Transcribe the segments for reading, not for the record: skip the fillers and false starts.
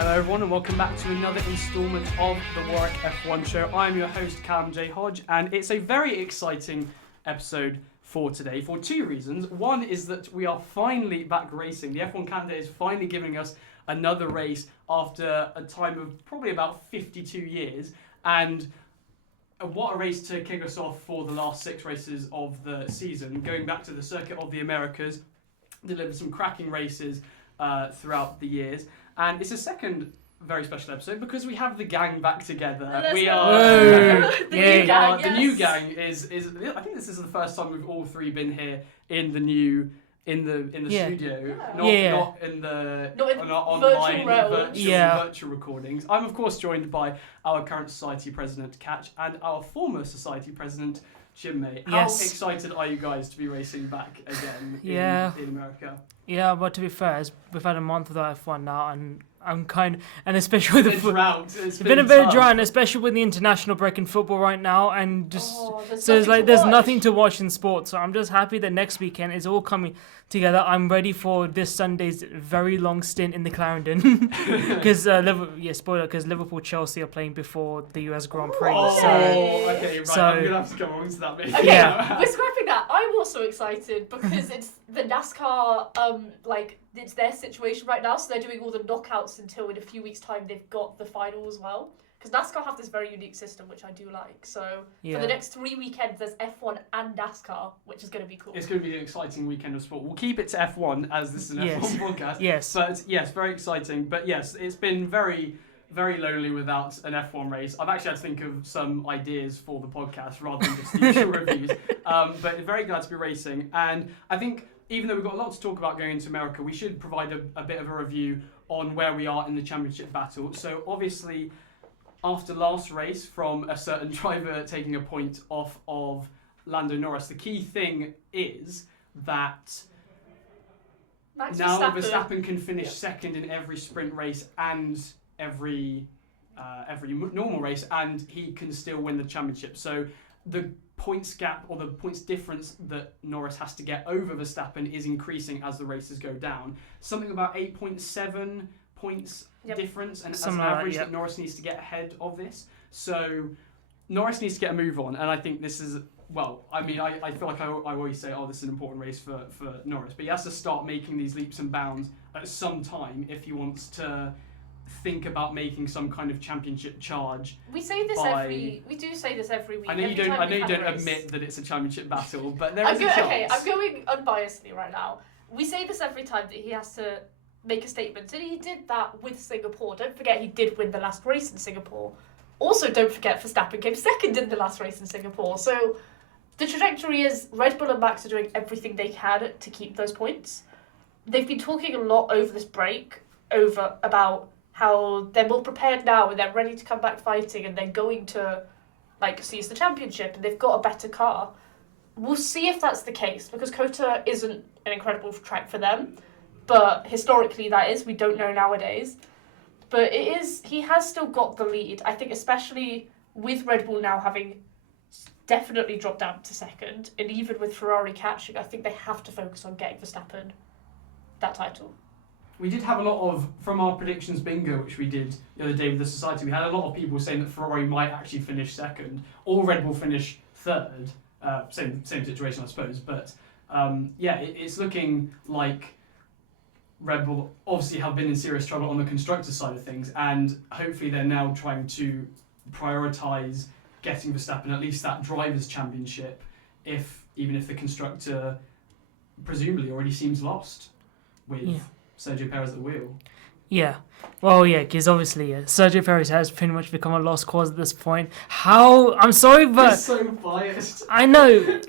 Hello everyone and welcome back to another instalment of the Warwick F1 Show. I'm your host Callum J. Hodge and it's a very exciting episode for today for two reasons. One is that we are finally back racing. The F1 calendar is finally giving us another race after a time of probably about 52 years, and what a race to kick us off for the last 6 races of the season, going back to the Circuit of the Americas. Delivered some cracking races throughout the years. And it's a second very special episode because we have the gang back together. The new gang is I think this is the first time we've all three been here in the new studio. Not in the online virtual recordings. I'm of course joined by our current society president Katch and our former society president Chinmay. How excited are you guys to be racing back again in America? Yeah, but to be fair, we've had a month without F1 now, and I'm especially with the drought. It's been a bit dry, and especially with the international break in football right now, and just there's nothing to watch in sports. So I'm just happy that next weekend is all coming together. I'm ready for this Sunday's very long stint in the Clarendon because Liverpool Chelsea are playing before the US Grand Prix. Okay, right. I'm gonna have to come on to that bit. Okay, we're scrapping that. I'm also excited because it's the NASCAR it's their situation right now, so they're doing all the knockouts until in a few weeks' time they've got the final as well. Because NASCAR have this very unique system, which I do like. So for the next 3 weekends, there's F1 and NASCAR, which is going to be cool. It's going to be an exciting weekend of sport. We'll keep it to F1 as this is an F1 podcast. Yes. But yes, very exciting. But yes, it's been very, very lonely without an F1 race. I've actually had to think of some ideas for the podcast rather than just the usual reviews. But very glad to be racing. And I think even though we've got a lot to talk about going into America, we should provide a bit of a review on where we are in the championship battle. So obviously, after last race from a certain driver taking a point off of Lando Norris, the key thing is that Verstappen can finish second in every sprint race and every normal race, and he can still win the championship. So the points gap or the points difference that Norris has to get over Verstappen is increasing as the races go down. Something about 8.7 points difference, and something as an average that Norris needs to get ahead of this. So Norris needs to get a move on, and I think this is, I feel like I always say, this is an important race for Norris, but he has to start making these leaps and bounds at some time if he wants to think about making some kind of championship charge. We do say this every week. I know you don't admit that it's a championship battle, but there is a chance. Okay, I'm going unbiasedly right now. We say this every time that he has to make a statement, and he did that with Singapore. Don't forget he did win the last race in Singapore. Also, don't forget Verstappen came second in the last race in Singapore. So the trajectory is Red Bull and Max are doing everything they can to keep those points. They've been talking a lot over this break about how they're more prepared now and they're ready to come back fighting and they're going to seize the championship and they've got a better car. We'll see if that's the case because COTA isn't an incredible track for them, but historically that is. We don't know nowadays. But it is. He has still got the lead. I think especially with Red Bull now having definitely dropped down to second, and even with Ferrari catching, I think they have to focus on getting Verstappen that title. We did have a lot of, from our predictions bingo, which we did the other day with the society, we had a lot of people saying that Ferrari might actually finish second, or Red Bull finish third. Same situation, I suppose. But it's looking like Red Bull obviously have been in serious trouble on the constructor side of things, and hopefully they're now trying to prioritise getting Verstappen at least that drivers' championship, even if the constructor presumably already seems lost with Sergio Perez at the wheel. Yeah. Well, because obviously, Sergio Perez has pretty much become a lost cause at this point. I'm sorry, but... He's so biased. I know.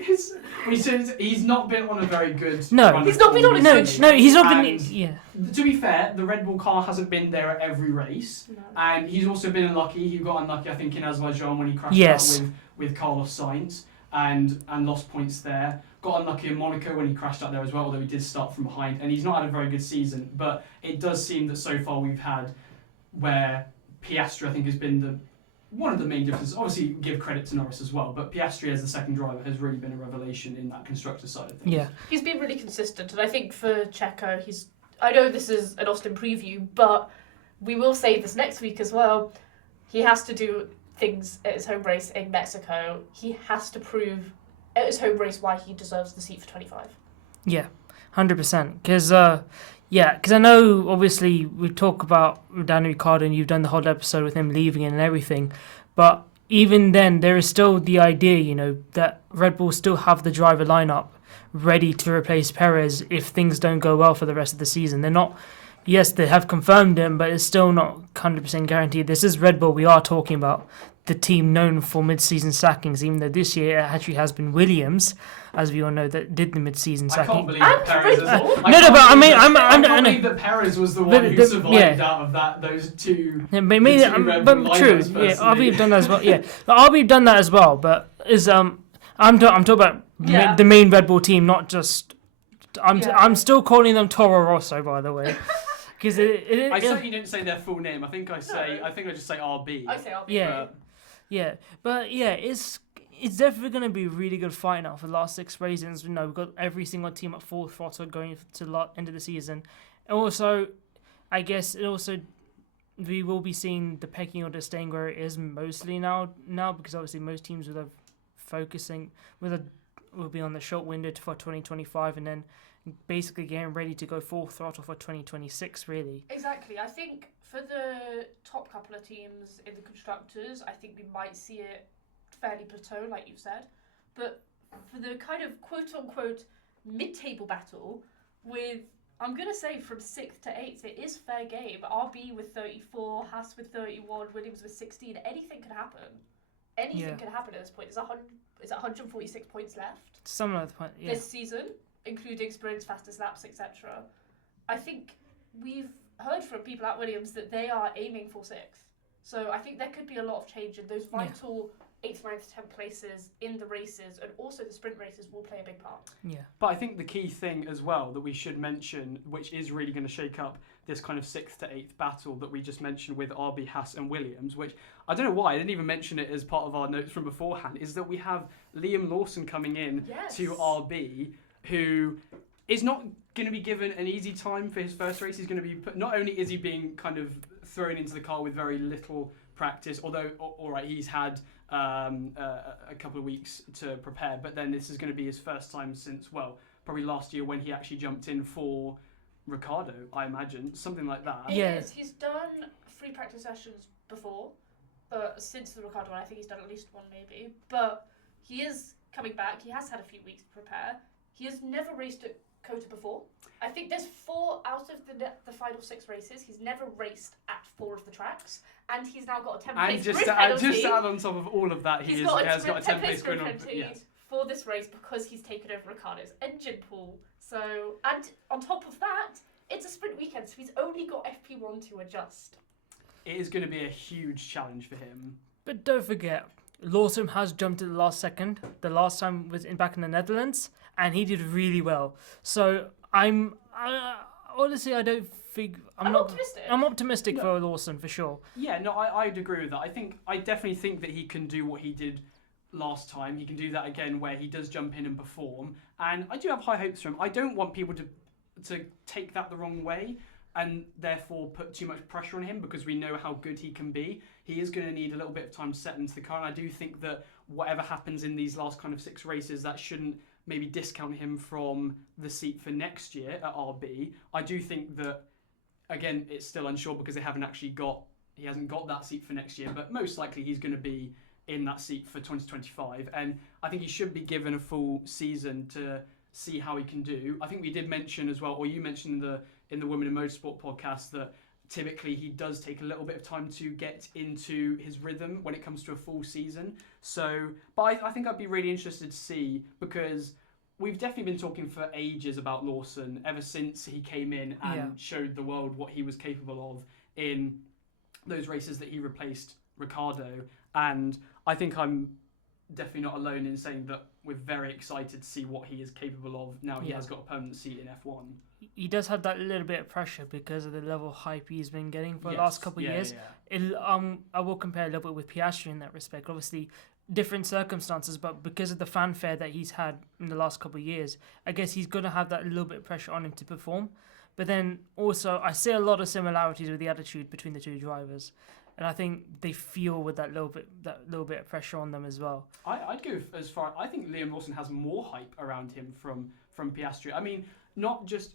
He's not been on a very good run. He's not been on a good... No, he's not been... Yeah. To be fair, the Red Bull car hasn't been there at every race. No. And he's also been unlucky. He got unlucky, I think, in Azerbaijan when he crashed out with Carlos Sainz and lost points there. Got unlucky in Monaco when he crashed out there as well, although he did start from behind. And he's not had a very good season. But it does seem that so far we've had where Piastri, I think, has been one of the main differences. Obviously, give credit to Norris as well. But Piastri as the second driver has really been a revelation in that constructor side of things. Yeah. He's been really consistent. And I think for Checo, I know this is an Austin preview, but we will say this next week as well. He has to do things at his home race in Mexico. He has to prove at his home race why he deserves the seat for 25. Yeah, 100%. Because I know obviously we talk about Daniel Ricciardo and you've done the whole episode with him leaving and everything, but even then there is still the idea, that Red Bull still have the driver lineup ready to replace Perez if things don't go well for the rest of the season. They're not. Yes, they have confirmed him, but it's still not 100% guaranteed. This is Red Bull. We are talking about the team known for mid-season sackings, even though this year it actually has been Williams, as we all know, that did the mid-season sacking. I can't believe that Perez is... I can't believe that Perez was the one who survived out of those two... Yeah, but true, yeah, RB have done that as well. Yeah, RB have done that as well, but I'm talking about the main Red Bull team, not just... I'm still calling them Toro Rosso, by the way. I certainly didn't say their full name. I think I just say RB. I say RB. It's definitely going to be a really good fight now for the last 6 races. We've got every single team at full throttle going to the end of the season. And also, I guess we will be seeing the pecking order staying where it is mostly now because obviously most teams will be on the short window for 2025 and then basically getting ready to go full throttle for 2026, really. Exactly. I think for the top couple of teams in the constructors, I think we might see it fairly plateau, like you've said. But for the kind of quote-unquote mid-table battle, with, I'm going to say from 6th to 8th, it is fair game. RB with 34, Haas with 31, Williams with 16. Anything could happen. Anything could happen at this point. Is 146 points left? Some other point, yeah. This season, including sprints, fastest laps, etc. I think we've heard from people at Williams that they are aiming for 6th. So I think there could be a lot of change in those vital 8th, 9th, 10th places in the races, and also the sprint races will play a big part. Yeah. But I think the key thing as well that we should mention, which is really going to shake up this kind of 6th to 8th battle that we just mentioned with RB, Haas and Williams, which I don't know why I didn't even mention it as part of our notes from beforehand, is that we have Liam Lawson coming in to RB, who is not going to be given an easy time for his first race. He's going to be not only is he being kind of thrown into the car with very little practice, although all right, he's had a couple of weeks to prepare, but then this is going to be his first time since probably last year when he actually jumped in for Ricciardo, I imagine, something like that. He's done 3 practice sessions before, but since the Ricciardo one, I think he's done at least 1 maybe. But he is coming back. He has had a few weeks to prepare. He has never raced at COTA before. I think there's 4 out of the final 6 races. He's never raced at 4 of the tracks, and he's now got a 10-place grid penalty. Just to add on top of all of that, he has got a 10-place grid penalty for this race because he's taken over Ricciardo's engine pool. So, and on top of that, it's a sprint weekend, so he's only got FP1 to adjust. It is going to be a huge challenge for him. But don't forget, Lawson has jumped at the last second. The last time was back in the Netherlands, and he did really well. So honestly, I don't think I'm optimistic. I'm optimistic for Lawson for sure. Yeah, no, I'd agree with that. I definitely think that he can do what he did last time. He can do that again, where he does jump in and perform. And I do have high hopes for him. I don't want people to take that the wrong way and therefore put too much pressure on him, because we know how good he can be. He is going to need a little bit of time to settle into the car, and I do think that whatever happens in these last kind of 6 races, that shouldn't maybe discount him from the seat for next year at RB. I do think that, again, it's still unsure because he hasn't got that seat for next year, but most likely he's going to be in that seat for 2025, and I think he should be given a full season to see how he can do. I think we did mention as well, or you mentioned in the Women in Motorsport podcast, that typically he does take a little bit of time to get into his rhythm when it comes to a full season. So, but I think I'd be really interested to see, because we've definitely been talking for ages about Lawson ever since he came in and showed the world what he was capable of in those races that he replaced Ricciardo. And I think I'm definitely not alone in saying that we're very excited to see what he is capable of now he has got a permanent seat in F1. He does have that little bit of pressure because of the level of hype he's been getting for the last couple of years. I will compare a little bit with Piastri in that respect. Obviously, different circumstances, but because of the fanfare that he's had in the last couple of years, I guess he's going to have that little bit of pressure on him to perform. But then also, I see a lot of similarities with the attitude between the two drivers, and I think they feel with that little bit of pressure on them as well. I'd go as far. I think Liam Lawson has more hype around him from Piastri. I mean, not just.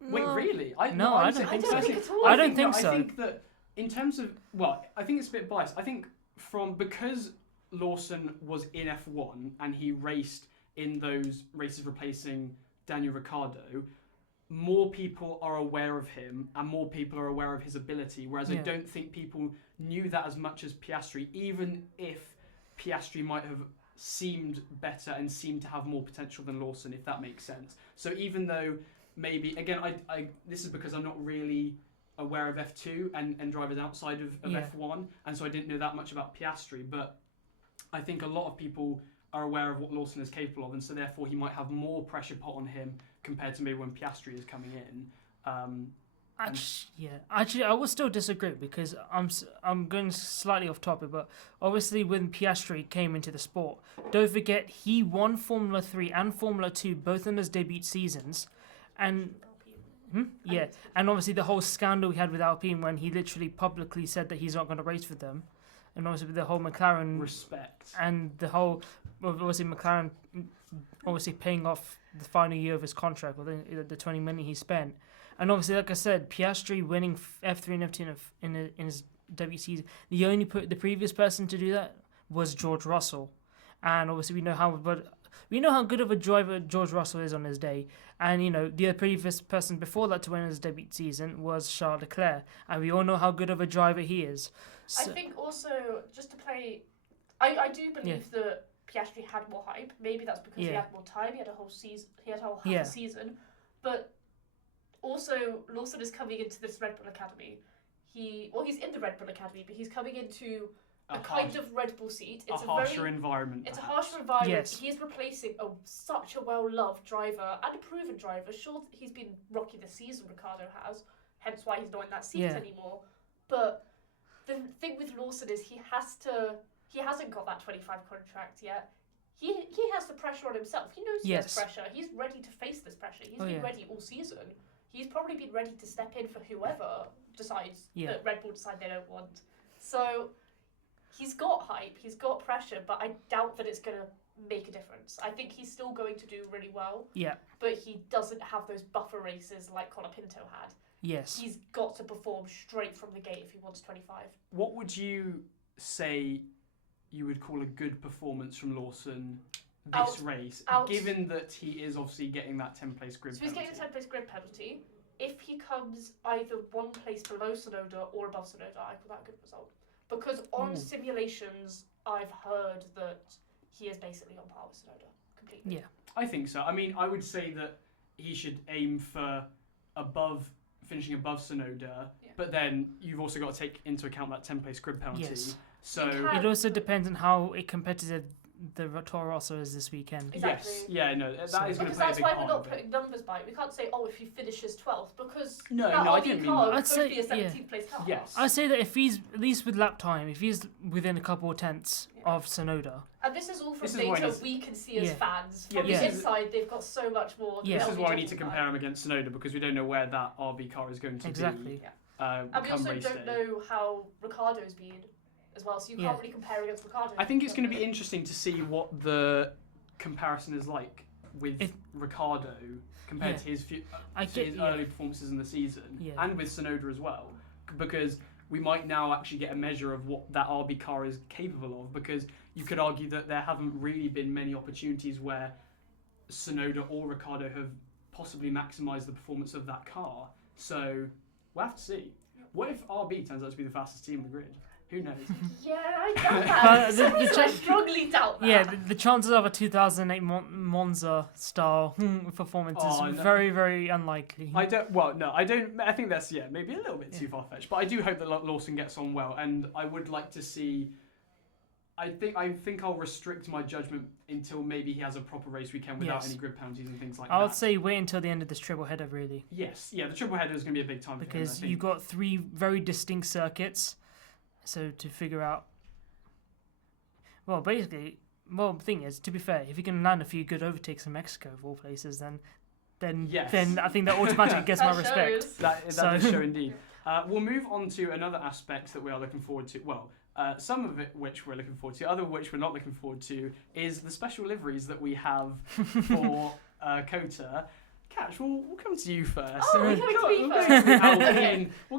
Wait, really? I don't think so. I don't think so. I think that in terms of, I think it's a bit biased. I think because Lawson was in F1 and he raced in those races replacing Daniel Ricciardo, more people are aware of him and more people are aware of his ability, whereas I don't think people knew that as much as Piastri, even if Piastri might have seemed better and seemed to have more potential than Lawson, if that makes sense. So even though maybe, again, I this is because I'm not really aware of F2 and drivers outside of F1, and so I didn't know that much about Piastri, but I think a lot of people are aware of what Lawson is capable of, and so therefore he might have more pressure put on him compared to maybe when Piastri is coming in. Actually, I would still disagree because I'm going slightly off topic, but obviously when Piastri came into the sport, don't forget he won Formula 3 and Formula 2 both in his debut seasons, and and obviously the whole scandal he had with Alpine when he literally publicly said that he's not going to race for them, and obviously with the whole McLaren respect and the whole obviously McLaren obviously paying off the final year of his contract, or the 20 million he spent. And obviously, like I said, Piastri winning F3 and F2 in his debut season, the previous person to do that was George Russell. And obviously we know how good of a driver George Russell is on his day. And, the previous person before that to win his debut season was Charles Leclerc. And we all know how good of a driver he is. So, I think also, just to play, I do believe that Piastri had more hype. Maybe that's because he had more time. He had a whole season. He had a whole half season. But also, Lawson is coming into this Red Bull Academy. He's in the Red Bull Academy, but he's coming into a kind of Red Bull seat. It's a harsher environment. It's a harsher environment. Yes. He's replacing such a well-loved driver and a proven driver. Sure, he's been rocky this season, Ricciardo has, hence why he's not in that seat anymore. But the thing with Lawson is he hasn't got that 25 contract yet. He has the pressure on himself. He knows he has pressure. He's ready to face this pressure. He's been ready all season. He's probably been ready to step in for whoever decides that Red Bull decide they don't want. So he's got hype, he's got pressure, but I doubt that it's going to make a difference. I think he's still going to do really well. Yeah. But he doesn't have those buffer races like Colapinto had. Yes. He's got to perform straight from the gate if he wants 25. What would you say you would call a good performance from Lawson this race, given that he is obviously getting that 10-place grid penalty? So he's getting the 10-place grid penalty. If he comes either one place below Tsunoda or above Tsunoda, I call that a good result. Because on simulations, I've heard that he is basically on par with Tsunoda completely. Yeah. I think so. I mean, I would say that he should aim for finishing above Tsunoda, but then you've also got to take into account that 10-place grid penalty. Yes. So it also depends on how competitive the Toro Rosso is this weekend. Exactly. Yes, yeah, no, that is going to play a big part. That's why we're not putting numbers by it. We can't say, if he finishes 12th, because I didn't mean that. I'd say be a 17th place car. Yes. I'd say that if he's, at least with lap time, if he's within a couple of tenths of Tsunoda. And this is all from data we can see as fans. From the inside, they've got so much more. This is why we need to compare him against Tsunoda, because we don't know where that RB car is going to be. Exactly. And we also don't know how Ricciardo's been as well, so you can't really compare against Ricciardo. I think it's going to be interesting to see what the comparison is like with Ricciardo compared to his early performances in the season, and with Tsunoda as well, because we might now actually get a measure of what that RB car is capable of, because you could argue that there haven't really been many opportunities where Tsunoda or Ricciardo have possibly maximised the performance of that car. So we'll have to see. What if RB turns out to be the fastest team on the grid? Who knows? Yeah, I doubt that. I strongly doubt that. Yeah, the chances of a 2008 Monza style performance is very, very unlikely. I don't. I think that's maybe a little bit too far fetched. But I do hope that Lawson gets on well, and I would like to see. I think I'll restrict my judgment until maybe he has a proper race weekend without any grid penalties and things like that. I would say wait until the end of this triple header, really. Yes, the triple header is going to be a big time because for him, you've got 3 very distinct circuits. So to figure out, the thing is, to be fair, if you can land a few good overtakes in Mexico of all places, then then I think that automatically gets my respect. That does show indeed. We'll move on to another aspect that we are looking forward to. Well, some of it which we're looking forward to, other of which we're not looking forward to, is the special liveries that we have for COTA. Katch, we'll come to you first. Oh, we'll go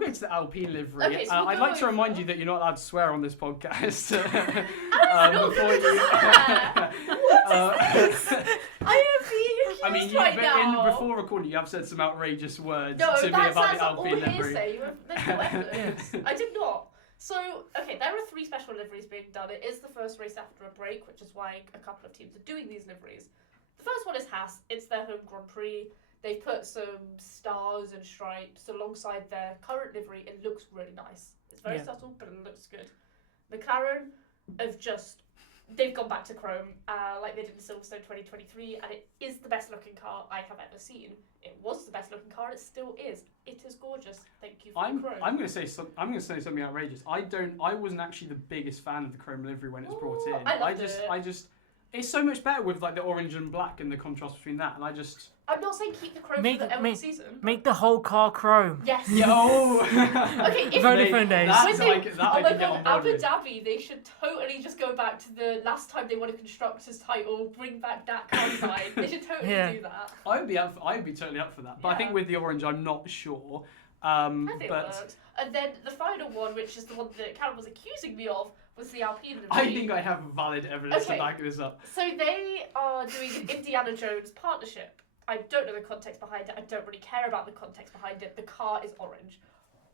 to the Alpine livery. Okay, so I'd like to remind you that you're not allowed to swear on this podcast. Before you. I am being accused right now. Before recording, you have said some outrageous words to me that's about the Alpine livery. There's no evidence. I did not. So, okay, there are 3 special liveries being done. It is the first race after a break, which is why a couple of teams are doing these liveries. The first one is Haas. It's their home Grand Prix. They've put some stars and stripes alongside their current livery. It looks really nice. It's very subtle, but it looks good. McLaren they've gone back to chrome like they did in Silverstone 2023, and it is the best looking car I have ever seen. It was the best looking car, and it still is. It is gorgeous. Thank you for the chrome. I'm going to say something outrageous. I wasn't actually the biggest fan of the chrome livery when it was brought in. I just it's so much better with like the orange and black and the contrast between that, and I'm not saying keep the chrome for the end season. Make the whole car chrome. Yes. Okay, if Vodafone days. Abu Dhabi, they should totally just go back to the last time they won a constructors title, bring back that car design. They should totally do that. I'd be totally up for that. But I think with the orange, I'm not sure. I think it works. And then the final one, which is the one that Callum was accusing me of, was the Alpine livery. I think I have valid evidence to back this up. So they are doing an Indiana Jones partnership. I don't know the context behind it. I don't really care about the context behind it. The car is orange.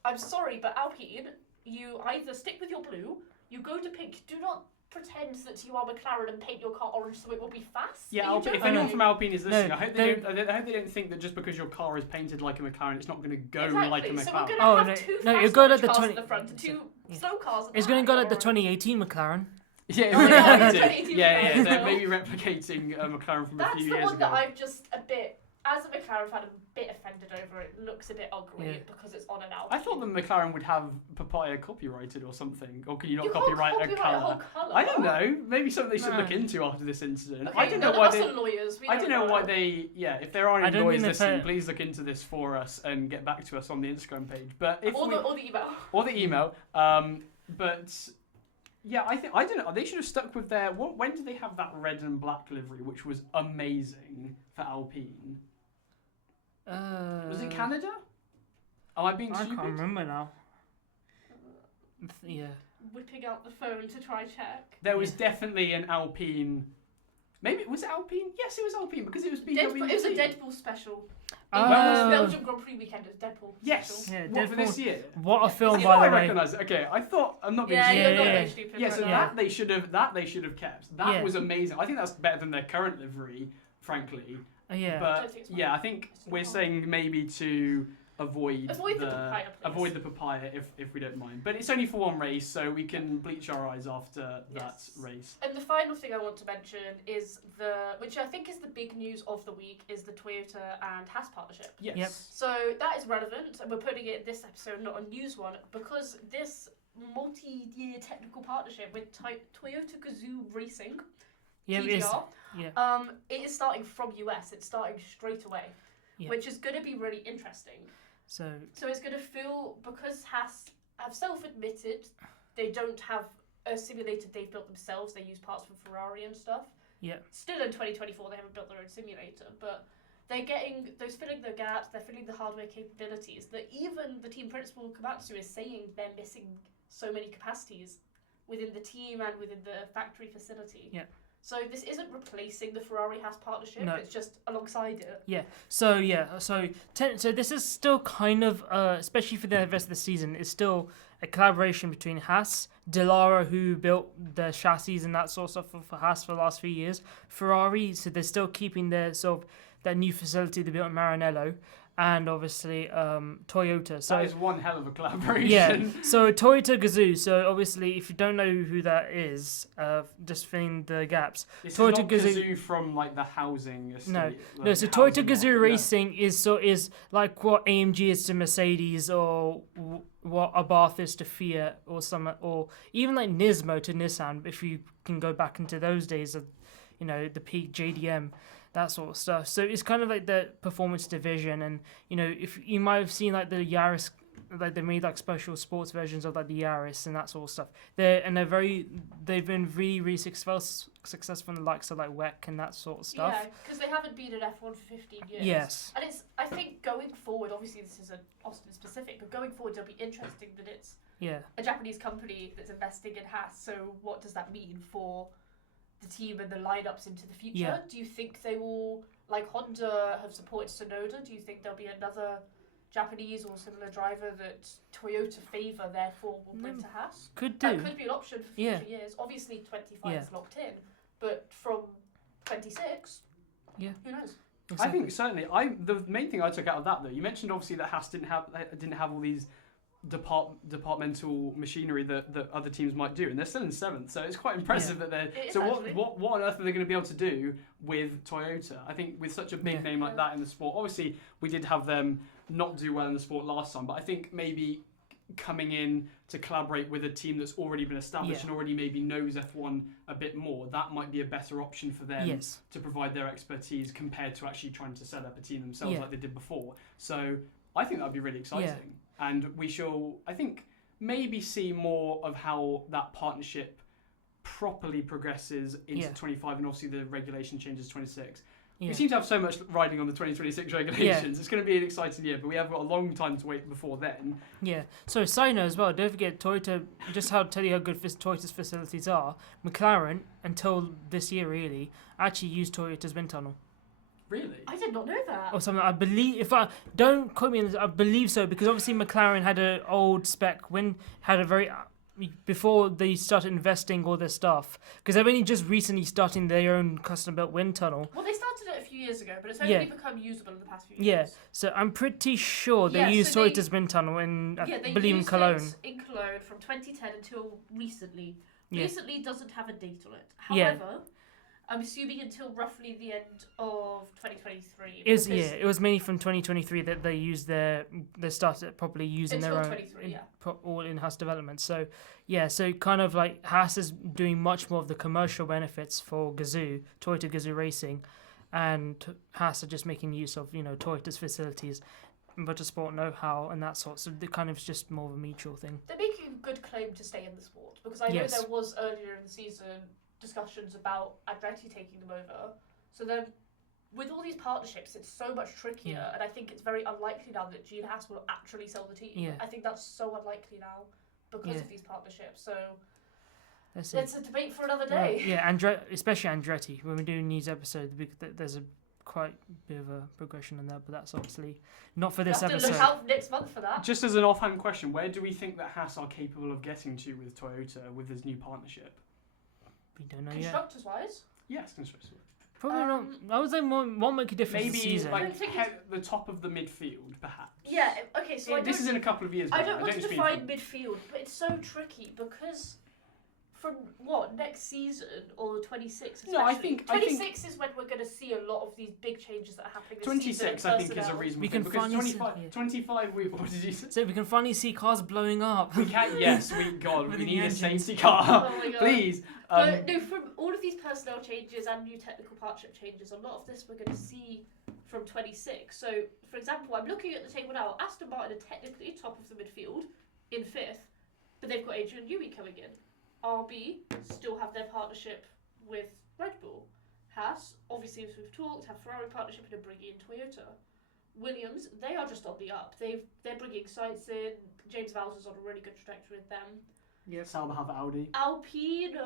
I'm sorry, but Alpine, you either stick with your blue, you go to pink. Do not pretend that you are McLaren and paint your car orange so it will be fast. Yeah, if anyone from Alpine is listening, I hope they don't think that just because your car is painted like a McLaren, it's not going to go like a McLaren. So we're going to have two fast cars at the front and 2 slow cars at the back. It's going to go like the 2018 McLaren. Yeah, they're maybe replicating a McLaren from a few years ago. That's the one that I'm just a bit, as a McLaren fan, I'm a bit offended over. It looks a bit ugly because it's on an Alpine. I thought the McLaren would have papaya copyrighted or something, or can you not copyright a colour? colour? I don't know. Maybe something they should look into after this incident. Okay, I don't know why they. Lawyers. I don't know why they. Yeah, if there are any lawyers listening, please look into this for us and get back to us on the Instagram page. But if or the email. Or the email. But. Yeah, I don't know. They should have stuck with their. When did they have that red and black livery, which was amazing for Alpine? Was it Canada? Am I being stupid? I can't remember now. Yeah. Whipping out the phone to try check. There was definitely an Alpine. Maybe was it Alpine? Yes, it was Alpine because it was BWT. It was a Deadpool special. Belgium Grand Prix weekend is Deadpool. Yes. Special. Yeah, what for this year? What a film, by the way. I recognise it. Okay, I thought I'm not being stupid. You're not being stupid. Yeah, so that they should have kept. That was amazing. I think that's better than their current livery, frankly. But I think we're saying maybe to avoid the papaya if we don't mind. But it's only for one race, so we can bleach our eyes after that race. And the final thing I want to mention is which I think is the big news of the week, is the Toyota and Haas partnership. Yes. Yep. So that is relevant, and we're putting it this episode, not a news one, because this multi-year technical partnership with Toyota Gazoo Racing. TGR, it is starting from US. It's starting straight away, which is going to be really interesting. So it's going to feel, because Haas have self-admitted they don't have a simulator they've built themselves. They use parts from Ferrari and stuff. Yeah. Still in 2024, they haven't built their own simulator, but they're getting those, filling the gaps. They're filling the hardware capabilities that even the team principal Komatsu is saying they're missing so many capacities within the team and within the factory facility. Yeah. So this isn't replacing the Ferrari-Haas partnership. No. It's just alongside it. Yeah. So this is still kind of, especially for the rest of the season, it's still a collaboration between Haas, Dallara, who built the chassis and that sort of stuff for Haas for the last few years, Ferrari. So they're still keeping their that new facility they built in Maranello, and obviously Toyota. So that is one hell of a collaboration. Yeah. So Toyota Gazoo. So obviously, if you don't know who that is, just filling the gaps. This Toyota is not Gazoo from like the housing estate. No. So Toyota Gazoo Racing is like what AMG is to Mercedes, or what Abarth is to Fiat, or even like Nismo to Nissan. If you can go back into those days of, the peak JDM. that sort of stuff. So it's kind of like the performance division, and if you might have seen like the Yaris, like they made like special sports versions of like the Yaris and that sort of stuff. They've been really successful in the likes of like WEC and that sort of stuff. Yeah, because they haven't been in F1 for 15 years. Yes. And I think going forward, obviously this is Austin specific, but going forward it'll be interesting that it's a Japanese company that's investing in Haas. So what does that mean for the team and the lineups into the future? Yeah. Do you think they will, like Honda have supported Tsunoda, do you think there'll be another Japanese or similar driver that Toyota favour, therefore will bring to Haas? Could do. That could be an option for future years. Obviously 25 is locked in, but from 26, who knows? Exactly. I think certainly. The main thing I took out of that, though, you mentioned obviously that Haas didn't have all these departmental machinery that other teams might do, and they're still in 7th, so it's quite impressive that they're. So what on earth are they going to be able to do with Toyota? I think with such a big name like that in the sport, obviously we did have them not do well in the sport last time, but I think maybe coming in to collaborate with a team that's already been established and already maybe knows F1 a bit more, that might be a better option for them to provide their expertise compared to actually trying to set up a team themselves like they did before. So I think that would be really exciting. And we shall, I think, maybe see more of how that partnership properly progresses into 25, and obviously the regulation changes 26. We seem to have so much riding on the 2026 regulations. It's going to be an exciting year, but we have got a long time to wait before then. Yeah. So, side note as well, don't forget Toyota, just tell you how good Toyota's facilities are. McLaren, until this year really, actually used Toyota's wind tunnel. Really? I did not know that. Or something. I believe, don't quote me on this, I believe so, because obviously McLaren had an old spec before they started investing all their stuff, because they've only just recently starting their own custom built wind tunnel. Well, they started it a few years ago, but it's only become usable in the past few years. Yeah, so I'm pretty sure they used Toyota's wind tunnel in, I believe, in Cologne. In Cologne from 2010 until recently. Recently doesn't have a date on it. However, I'm assuming until roughly the end of 2023. It was mainly from 2023 that they started properly using their own all in-house development. So so kind of like Haas is doing much more of the commercial benefits for Toyota Gazoo Racing, and Haas are just making use of Toyota's facilities, motorsport know-how and that sort. So they kind of just more of a mutual thing. They're making a good claim to stay in the sport, because I know there was earlier in the season discussions about Andretti taking them over. So then, with all these partnerships, it's so much trickier, and I think it's very unlikely now that Gene Haas will actually sell the team. I think that's so unlikely now because of these partnerships. So it's a debate for another day. Especially Andretti. When we're doing these episodes, there's a quite bit of a progression in there, but that's obviously not for this episode. Look out next month for that. Just as an offhand question, where do we think that Haas are capable of getting to with Toyota with this new partnership? We don't know yet. Constructors-wise? Yes, constructors-wise. Probably not. I would say won't make a difference this season. Maybe the top of the midfield, perhaps. Yeah, okay, so this is in a couple of years. I don't want to define midfield, but it's so tricky because from next season or 26 especially. No, I think 26 is when we're going to see a lot of these big changes that are happening this 26 season. 26 I think is a reasonable thing, because 25 what did you say? So we can finally see cars blowing up. We can, we need a safety car. Oh my God. Please. But no, from all of these personnel changes and new technical partnership changes, a lot of this we're going to see from 26. So, for example, I'm looking at the table now. Aston Martin are technically top of the midfield in 5th, but they've got Adrian Newey coming in. RB still have their partnership with Red Bull. Haas, obviously as we've talked, have Ferrari partnership and are bringing in Toyota. Williams, they are just on the up. They're bringing sites in. James Vowles on a really good trajectory with them. Yeah, Sauber have Audi. Alpine.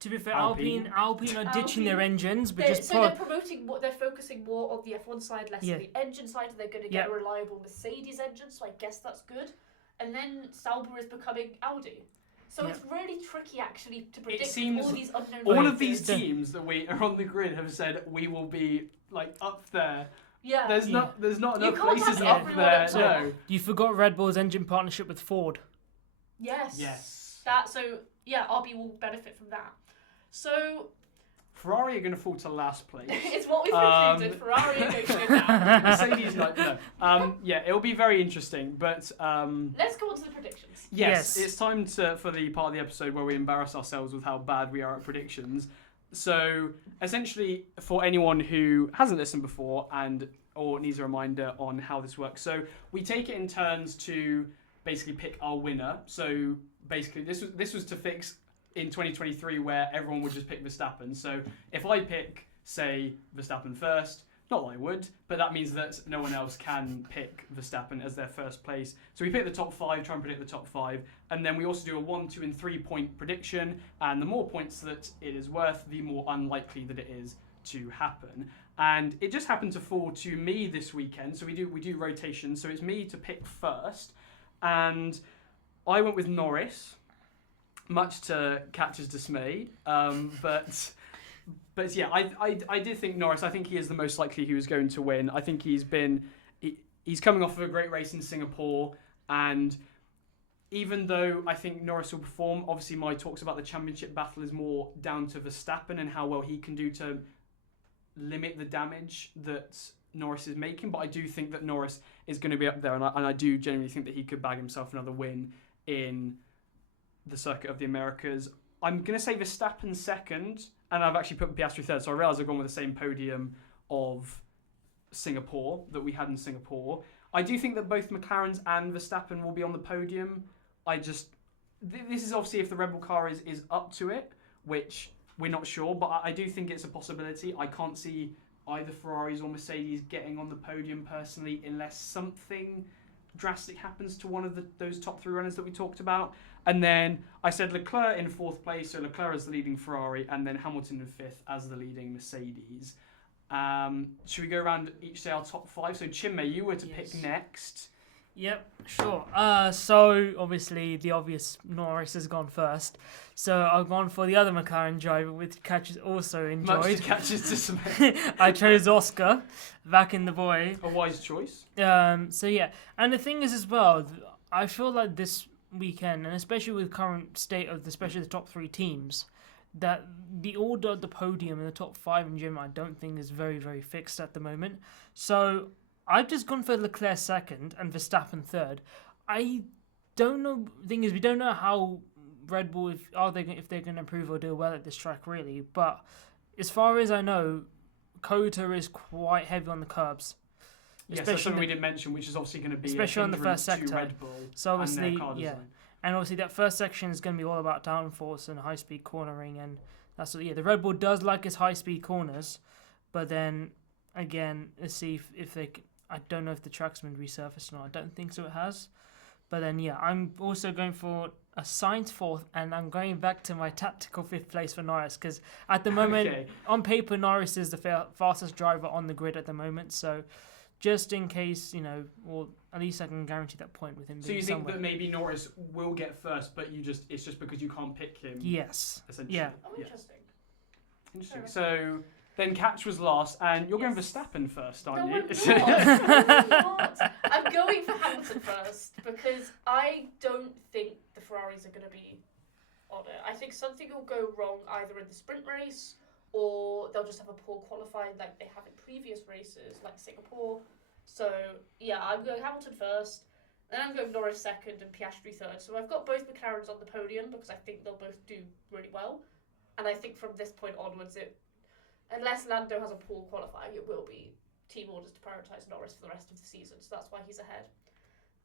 To be fair, Alpine are ditching their engines, but they're promoting. They're focusing more on the F1 side, less on the engine side. They're going to get a reliable Mercedes engine, so I guess that's good. And then Sauber is becoming Audi. So it's really tricky, actually, to predict all these unknown. All of these teams that we are on the grid have said we will be up there. Yeah. There's not enough places up there. No. You forgot Red Bull's engine partnership with Ford. Yes. RB will benefit from that. So Ferrari are going to fall to last place. It's what we've predicted. Ferrari are going to go down. Mercedes, no. It'll be very interesting. But let's go on to the predictions. Yes. It's time for the part of the episode where we embarrass ourselves with how bad we are at predictions. So essentially, for anyone who hasn't listened before or needs a reminder on how this works, so we take it in turns to basically pick our winner. So basically, this was to fix in 2023 where everyone would just pick Verstappen. So if I pick, say, Verstappen first, not that I would, but that means that no one else can pick Verstappen as their first place. So we pick the top 5, try and predict the top 5, and then we also do a 1, 2, and 3 point prediction. And the more points that it is worth, the more unlikely that it is to happen. And it just happened to fall to me this weekend. So we do rotation. So it's me to pick first, and I went with Norris, much to Katch's dismay. But yeah, I did think Norris. I think he is the most likely he was going to win. I think he's coming off of a great race in Singapore, and even though I think Norris will perform, obviously my talks about the championship battle is more down to Verstappen and how well he can do to limit the damage that Norris is making. But I do think that Norris is going to be up there, and I do genuinely think that he could bag himself another win in the Circuit of the Americas. I'm going to say Verstappen second, and I've actually put Piastri third, so I realise I've gone with the same podium of Singapore that we had in Singapore. I do think that both McLarens and Verstappen will be on the podium. This is obviously if the Red Bull car is up to it, which we're not sure, but I do think it's a possibility. I can't see either Ferraris or Mercedes getting on the podium personally unless something drastic happens to one of those top 3 runners that we talked about. And then I said Leclerc in 4th place, so Leclerc as the leading Ferrari, and then Hamilton in 5th as the leading Mercedes. Should we go around each say our top 5? So Chinmay, you were to pick next. Yep, sure. So obviously the obvious Norris has gone first. So I've gone for the other McLaren driver, which Katch also enjoyed. Much to Katch's dismay. I chose Oscar, back in the boy. A wise choice. So yeah, and the thing is as well, I feel like this weekend, and especially with current state of especially the top 3 teams, that the order of the podium and the top 5 in general, I don't think is very, very fixed at the moment. So I've just gone for Leclerc second and Verstappen third. I don't know. The thing is, we don't know how Red Bull if they're going to improve or do well at this track really. But as far as I know, Kota is quite heavy on the curbs. Yes, that's something we didn't mention, which is obviously going to be especially on the first sector. Red Bull so obviously, and their car design. And obviously that first section is going to be all about downforce and high-speed cornering, and that's what. Yeah, the Red Bull does like its high-speed corners, but then again, let's see if they. I don't know if the track's been resurfaced or not. I don't think so. It has, but then yeah, I'm also going for a science 4th, and I'm going back to my tactical 5th place for Norris because at the moment, on paper, Norris is the fastest driver on the grid at the moment. So just in case, or at least I can guarantee that point with him. So you think that maybe Norris will get first, but it's just because you can't pick him? Yes. Essentially. Yeah. Oh, interesting. Interesting. So then Katch was last, and you're going Verstappen first, aren't you? I'm not. I'm going for Hamilton first because I don't think the Ferraris are going to be on it. I think something will go wrong either in the sprint race or they'll just have a poor qualifying like they have in previous races, like Singapore. So, yeah, I'm going Hamilton first, then I'm going Norris second and Piastri third. So I've got both McLarens on the podium because I think they'll both do really well. And I think from this point onwards, unless Lando has a poor qualifying, it will be team orders to prioritise Norris for the rest of the season. So that's why he's ahead.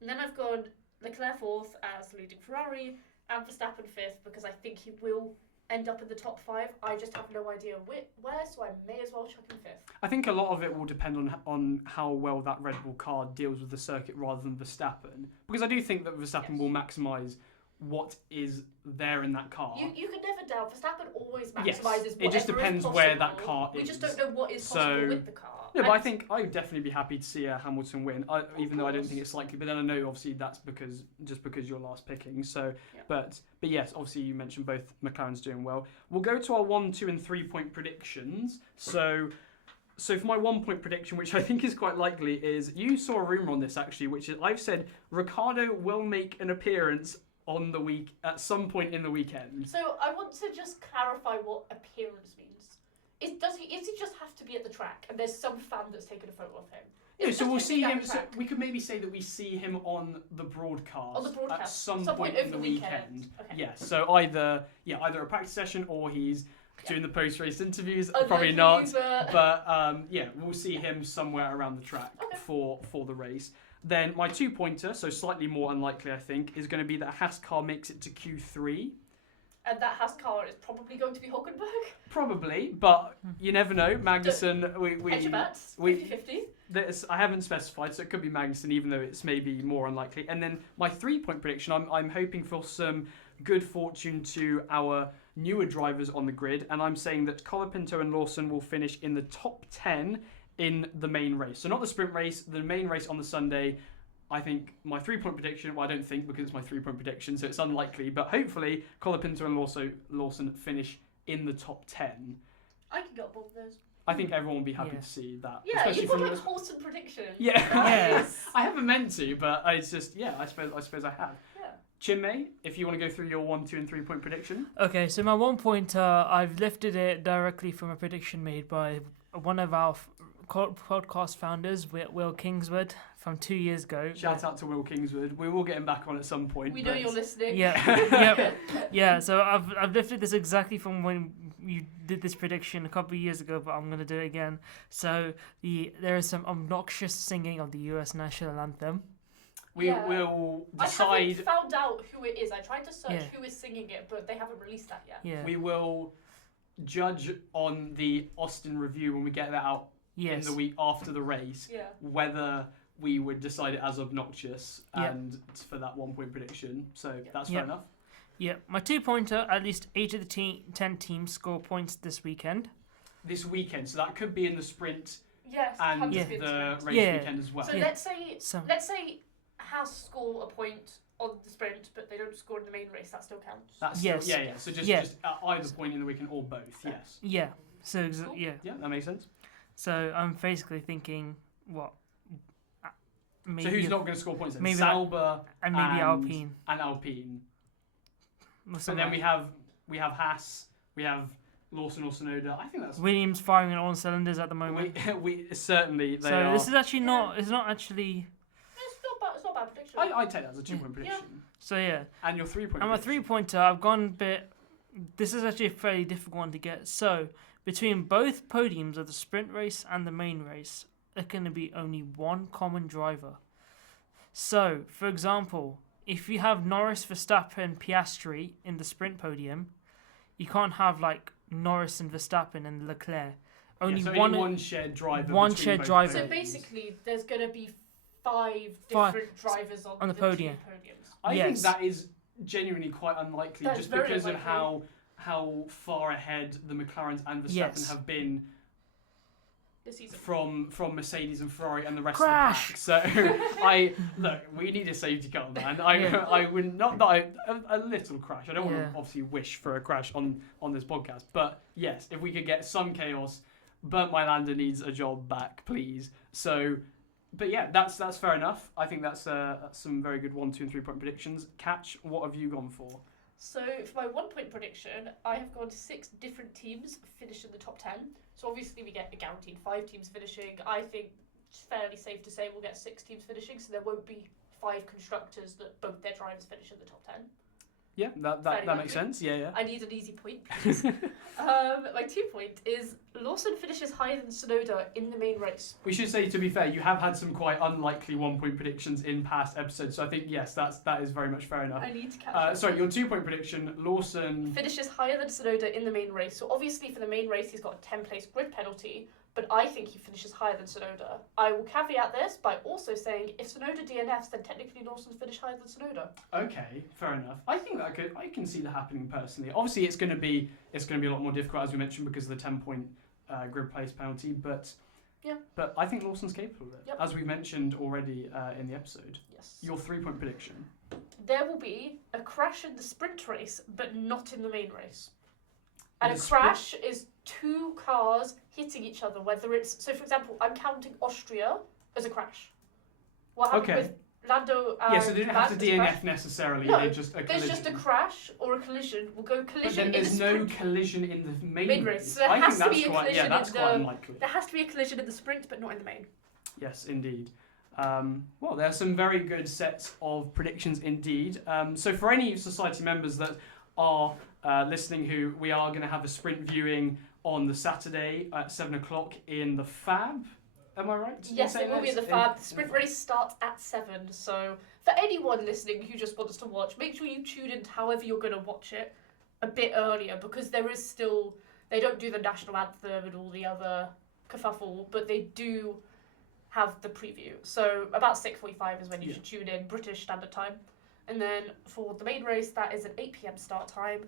And then I've gone Leclerc 4th as the leading Ferrari and Verstappen 5th because I think he will end up in the top 5. I just have no idea where, so I may as well chuck him 5th. I think a lot of it will depend on how well that Red Bull car deals with the circuit rather than Verstappen. Because I do think that Verstappen will maximise what is there in that car. You can never doubt Verstappen always maximises whatever it just depends where that car is. We just don't know what is possible with the car. No, but I think I would definitely be happy to see Hamilton win, even though I don't think it's likely. But then I know obviously that's because you're last picking. So, yeah. But yes, obviously you mentioned both McLaren's doing well. We'll go to our 1, 2, and 3 point predictions. So for my 1 point prediction, which I think is quite likely, is you saw a rumor on this actually, which is I've said Ricciardo will make an appearance on the week at some point in the weekend. So I want to just clarify what appearance means. Does he just have to be at the track and there's some fan that's taken a photo of him? No, so we'll see him. So we could maybe say that we see him on the broadcast. At some point in the weekend. Okay. Yeah. So either a practice session or he's doing the post-race interviews. Unlikely, Probably not. but We'll see him somewhere around the track for the race. Then my 2-pointer, so slightly more unlikely, I think, is going to be that a Haas car makes it to Q3. And that Haas car is probably going to be Hülkenberg. Probably, but you never know. Magnussen, Hedge your bets, 50-50. I haven't specified, so it could be Magnussen, even though it's maybe more unlikely. And then my 3-point prediction, I'm hoping for some good fortune to our newer drivers on the grid, and I'm saying that Colapinto and Lawson will finish in the top 10 in the main race. So not the sprint race, the main race on the Sunday. I think my 3-point prediction, well, I don't think because it's my 3-point prediction, so it's unlikely, but hopefully Colapinto and Lawson finish in the top 10. I can get both of those. I think everyone will be happy to see that. Yeah, especially you've got like wholesome predictions. Yeah. Yes. I haven't meant to, but it's just, I suppose I have. Yeah. Chinmay, if you want to go through your 1, 2 and 3-point prediction. Okay, so my 1-pointer, I've lifted it directly from a prediction made by one of our podcast founders, Will Kingswood, from 2 years ago. Shout out to Will Kingswood. We will get him back on at some point. We know you're listening. Yeah. Yeah, so I've lifted this exactly from when you did this prediction a couple of years ago, but I'm going to do it again. So there is some obnoxious singing of the US national anthem. We will decide. I haven't found out who it is. I tried to search who is singing it, but they haven't released that yet. Yeah. We will judge on the Austin review when we get that out in the week after the race, whether we would decide it as obnoxious and for that 1-point prediction. So that's fair enough. Yeah, my 2-pointer, at least 8 of the 10 teams score points this weekend. This weekend, so that could be in the sprint and the race weekend as well. So let's say Haas score a point on the sprint, but they don't score in the main race, that still counts. That's still, So just at either point in the weekend or both, yes. Yeah, so cool. Yeah, that makes sense. So I'm basically thinking, what? Maybe so who's not going to score points then? Maybe Sauber and maybe Alpine. And Alpine. But then we have Haas, we have Lawson or Tsunoda. I think that's Williams firing on all cylinders at the moment. We certainly they so are. This is actually not. It's not actually. It's not a bad prediction. I take that as a 2-point prediction. So yeah. And your 3-point. And my 3-pointer, I've gone a bit. This is actually a fairly difficult one to get. So between both podiums of the sprint race and the main race, there's going to be only one common driver. So, for example, if you have Norris, Verstappen, Piastri in the sprint podium, you can't have like Norris and Verstappen and Leclerc. Only one shared driver. So basically, there's going to be 5 different drivers on the podium. I think that is genuinely quite unlikely, just because of how far ahead the McLarens and Verstappen have been from Mercedes and Ferrari and the rest of the pack. So we need a safety car, man. I would not that a little crash. I don't want to obviously wish for a crash on this podcast, but yes, if we could get some chaos. Burnt My Lander needs a job back, please. So, but yeah, that's fair enough. I think that's some very good 1, 2, and 3-point predictions. Katch, what have you gone for? So for my 1-point prediction, I have gone 6 different teams finish in the top 10. So obviously we get a guaranteed 5 teams finishing. I think it's fairly safe to say we'll get 6 teams finishing, so there won't be 5 constructors that both their drivers finish in the top 10. Yeah, that makes sense. Yeah. I need an easy point, please. My 2-point is Lawson finishes higher than Tsunoda in the main race. We should say, to be fair, you have had some quite unlikely 1-point predictions in past episodes, so I think, yes, that is very much fair enough. I need to catch up. Sorry, your 2-point prediction, Lawson finishes higher than Tsunoda in the main race. So obviously for the main race, he's got a 10-place grid penalty, but I think he finishes higher than Tsunoda. I will caveat this by also saying if Tsunoda DNFs, then technically Lawson's finish higher than Tsunoda. Okay, fair enough. I think I can see that happening personally. Obviously, it's going to be a lot more difficult, as we mentioned, because of the 10-point grid place penalty. But I think Lawson's capable of it, as we mentioned already in the episode. Yes. Your 3-point prediction. There will be a crash in the sprint race, but not in the main race. And a crash is 2 cars hitting each other, whether it's... So, for example, I'm counting Austria as a crash. What happened with Lando and... so they didn't have to DNF necessarily. No, there's just a crash or a collision. We'll go collision in the sprint. But then there's no collision in the main race. So there has to be a collision that's quite unlikely. There has to be a collision in the sprint, but not in the main. Yes, indeed. Well, there are some very good sets of predictions indeed. So for any society members that are listening who we are going to have a sprint viewing on the Saturday at 7 o'clock in the Fab. Am I right? Yes, it will be in the Fab. The sprint race starts at 7. So for anyone listening who just wants to watch, make sure you tune in to however you're going to watch it a bit earlier, because there is still, they don't do the national anthem and all the other kerfuffle, but they do have the preview. So about 6:45 is when you should tune in, British Standard Time. And then for the main race, that is an 8 p.m. start time.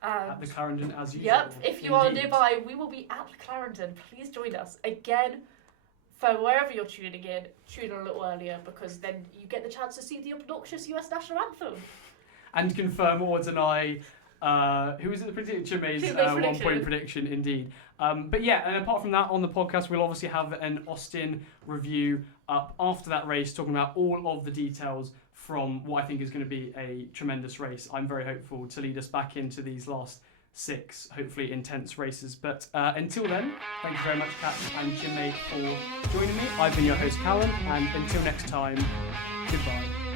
At the Clarendon, as usual. Yep, if you are nearby, we will be at Clarendon. Please join us. Again, for wherever you're tuning in, tune in a little earlier, because then you get the chance to see the obnoxious US national anthem. And confirm Ords and I, who was it, the prediction? Chinmay's 1 point prediction, indeed. But yeah, and apart from that, on the podcast, we'll obviously have an Austin review up after that race, talking about all of the details from what I think is going to be a tremendous race. I'm very hopeful to lead us back into these last 6, hopefully intense races. But until then, thank you very much, Katch and Chinmay, for joining me. I've been your host, Callum, and until next time, goodbye.